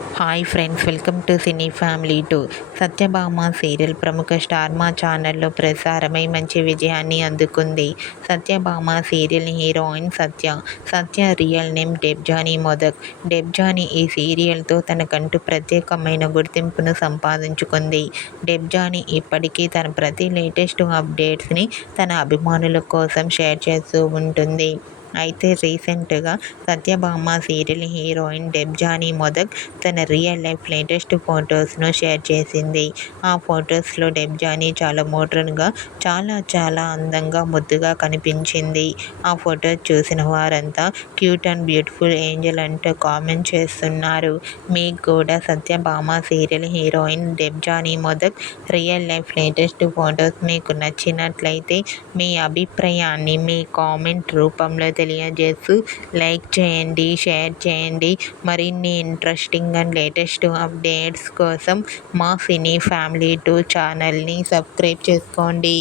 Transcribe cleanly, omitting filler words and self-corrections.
Hi friends, welcome to cine family 2. Satyabhama serial ప్రముఖ star మా ఛానల్లో ప్రసారమై మంచి విజయాన్ని అందుకుంది. సత్యభామ సీరియల్ హీరోయిన్ సత్య రియల్ నేమ్ డెబ్జానీ మొదక్. డెబ్జానీ ఈ సీరియల్తో తనకంటూ ప్రత్యేకమైన గుర్తింపును సంపాదించుకుంది. డెబ్జానీ ఇప్పటికీ తన ప్రతి లేటెస్ట్ అప్డేట్స్ని తన అభిమానుల కోసం షేర్ చేస్తూ ఉంటుంది. అయితే రీసెంట్గా సత్యభామ సీరియల్ హీరోయిన్ డెబ్జానీ మొదక్ తన రియల్ లైఫ్ లేటెస్ట్ ఫొటోస్ను షేర్ చేసింది. ఆ ఫొటోస్లో డెబ్జానీ చాలా మోడ్రన్గా, చాలా అందంగా, ముద్దుగా కనిపించింది. ఆ ఫొటోస్ చూసిన వారంతా క్యూట్ అండ్ బ్యూటిఫుల్ ఏంజల్ అంటూ కామెంట్ చేస్తున్నారు. మీకు కూడా Satyabhama serial heroine Debjani Modak real life latest photos మీకు నచ్చినట్లయితే మీ అభిప్రాయాన్ని మీ కామెంట్ రూపంలో తెలియజేస్తూ లైక్ చేయండి, షేర్ చేయండి. మరిన్ని ఇంట్రెస్టింగ్ అండ్ లేటెస్ట్ అప్డేట్స్ కోసం మా సినీ ఫ్యామిలీ 2 ఛానల్ని సబ్స్క్రైబ్ చేసుకోండి.